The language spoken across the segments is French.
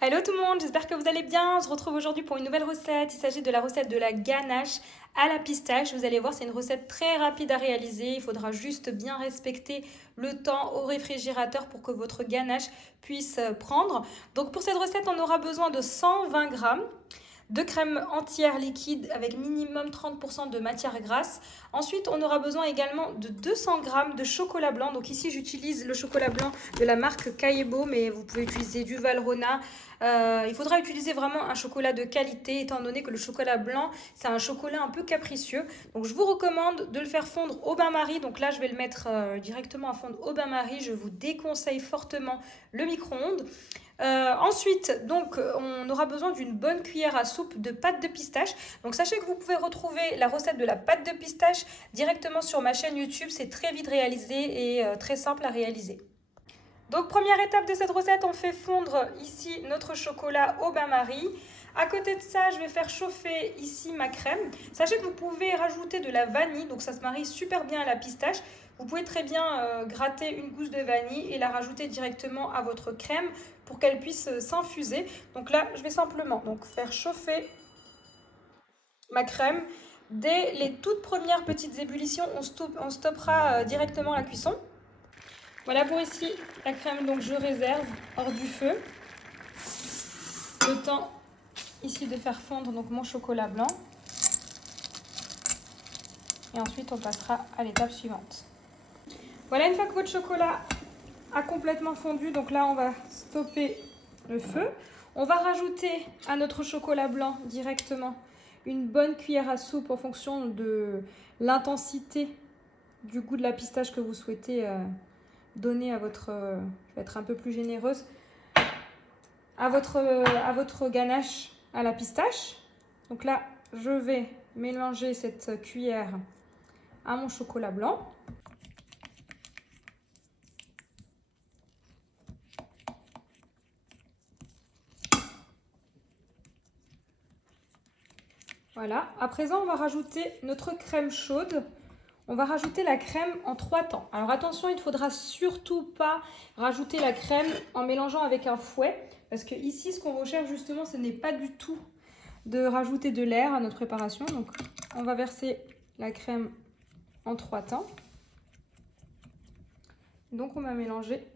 Hello tout le monde, j'espère que vous allez bien. On se retrouve aujourd'hui pour une nouvelle recette. Il s'agit de la recette de la ganache à la pistache. Vous allez voir, c'est une recette très rapide à réaliser. Il faudra juste bien respecter le temps au réfrigérateur pour que votre ganache puisse prendre. Donc pour cette recette, on aura besoin de 120 grammes de crème entière liquide avec minimum 30% de matière grasse. Ensuite, on aura besoin également de 200 grammes de chocolat blanc. Donc ici, j'utilise le chocolat blanc de la marque Kayebo, mais vous pouvez utiliser du Valrhona. Il faudra utiliser vraiment un chocolat de qualité, étant donné que le chocolat blanc, c'est un chocolat un peu capricieux. Donc je vous recommande de le faire fondre au bain-marie. Donc là, je vais le mettre directement à fondre au bain-marie. Je vous déconseille fortement le micro-ondes. Ensuite, donc, on aura besoin d'une bonne cuillère à soupe de pâte de pistache. Donc, sachez que vous pouvez retrouver la recette de la pâte de pistache directement sur ma chaîne YouTube. C'est très vite réalisé et très simple à réaliser. Donc, première étape de cette recette, on fait fondre ici notre chocolat au bain-marie. À côté de ça, je vais faire chauffer ici ma crème. Sachez que vous pouvez rajouter de la vanille, donc ça se marie super bien à la pistache. Vous pouvez très bien gratter une gousse de vanille et la rajouter directement à votre crème pour qu'elle puisse s'infuser. Donc là, je vais simplement faire chauffer ma crème. Dès les toutes premières petites ébullitions, on stoppera directement la cuisson. Voilà pour ici la crème, donc je réserve hors du feu. Le temps ici de faire fondre donc mon chocolat blanc. Et ensuite on passera à l'étape suivante. Voilà, une fois que votre chocolat a complètement fondu, donc là on va stopper le feu. On va rajouter à notre chocolat blanc directement une bonne cuillère à soupe en fonction de l'intensité du goût de la pistache que vous souhaitez donner à votre... je vais être un peu plus généreuse. À votre ganache à la pistache. Donc là, je vais mélanger cette cuillère à mon chocolat blanc. Voilà. À présent, on va rajouter notre crème chaude. On va rajouter la crème en 3 temps. Alors attention, il ne faudra surtout pas rajouter la crème en mélangeant avec un fouet. Parce que ici, ce qu'on recherche justement, ce n'est pas du tout de rajouter de l'air à notre préparation. Donc on va verser la crème en 3 temps. Donc on va mélanger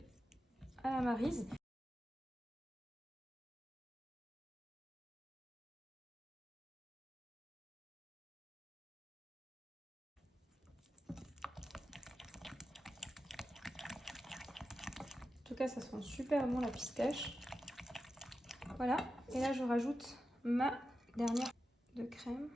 à la maryse. En tout cas, ça sent super bon la pistache. Voilà, et là je rajoute ma dernière de crème.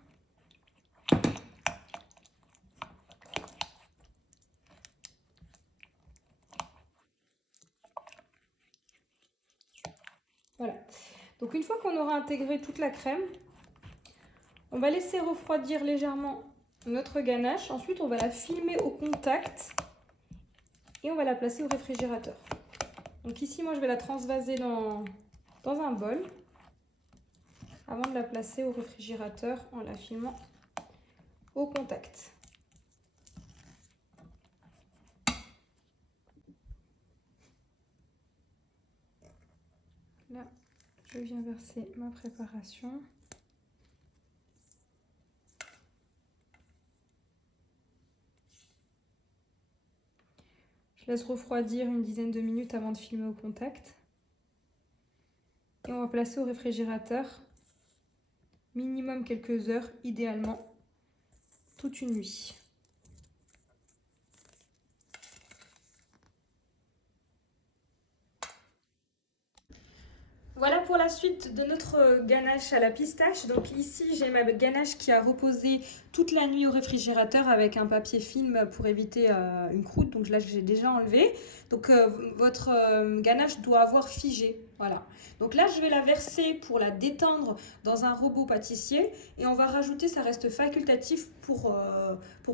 Voilà. Donc une fois qu'on aura intégré toute la crème, on va laisser refroidir légèrement notre ganache. Ensuite, on va la filmer au contact et on va la placer au réfrigérateur. Donc ici, moi, je vais la transvaser dans un bol avant de la placer au réfrigérateur en la filmant au contact. Là, je viens verser ma préparation. Je laisse refroidir une dizaine de minutes avant de filmer au contact. Et on va placer au réfrigérateur minimum quelques heures, idéalement toute une nuit. Voilà pour la suite de notre ganache à la pistache. Donc ici, j'ai ma ganache qui a reposé toute la nuit au réfrigérateur avec un papier film pour éviter une croûte. Donc là, j'ai déjà enlevé. Donc votre ganache doit avoir figé. Voilà. Donc là, je vais la verser pour la détendre dans un robot pâtissier. Et on va rajouter, ça reste facultatif pour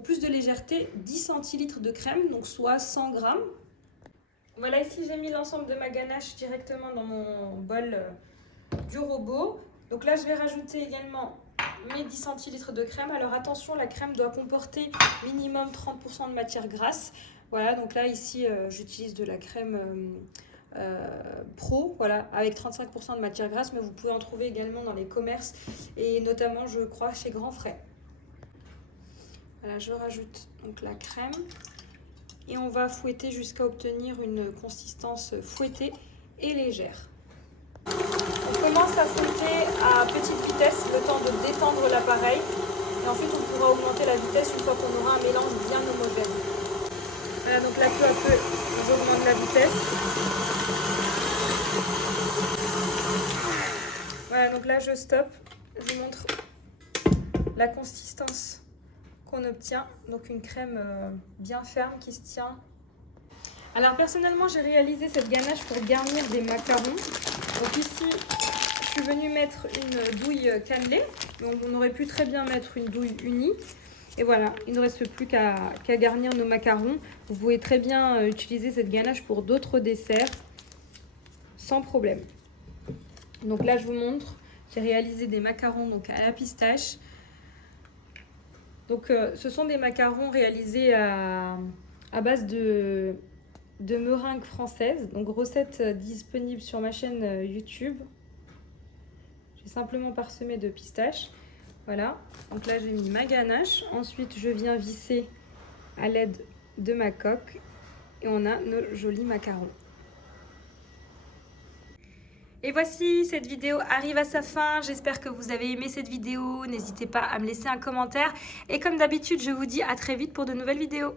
plus de légèreté, 10 centilitres de crème, donc soit 100 grammes. Voilà, ici j'ai mis l'ensemble de ma ganache directement dans mon bol du robot. Donc là, je vais rajouter également mes 10 centilitres de crème. Alors attention, la crème doit comporter minimum 30% de matière grasse. Voilà, donc là, ici, j'utilise de la crème pro, voilà, avec 35% de matière grasse, mais vous pouvez en trouver également dans les commerces et notamment, je crois, chez Grand Frais. Voilà, je rajoute donc la crème et on va fouetter jusqu'à obtenir une consistance fouettée et légère. On commence à fouetter à petite vitesse, le temps de détendre l'appareil. Et ensuite, on pourra augmenter la vitesse une fois qu'on aura un mélange bien homogène. Voilà, donc là, peu à peu, j'augmente la vitesse. Voilà, donc là, je stoppe. Je vous montre la consistance qu'on obtient. Donc une crème bien ferme qui se tient. Alors personnellement, j'ai réalisé cette ganache pour garnir des macarons. Donc ici, je suis venue mettre une douille cannelée. Donc on aurait pu très bien mettre une douille unie. Et voilà, il ne reste plus qu'à garnir nos macarons. Vous pouvez très bien utiliser cette ganache pour d'autres desserts sans problème. Donc là, je vous montre, j'ai réalisé des macarons donc à la pistache. Donc ce sont des macarons réalisés à base de meringue française. Donc recette disponible sur ma chaîne YouTube. J'ai simplement parsemé de pistaches. Voilà, donc là j'ai mis ma ganache. Ensuite je viens visser à l'aide de ma coque. Et on a nos jolis macarons. Et voici, cette vidéo arrive à sa fin. J'espère que vous avez aimé cette vidéo. N'hésitez pas à me laisser un commentaire. Et comme d'habitude, je vous dis à très vite pour de nouvelles vidéos.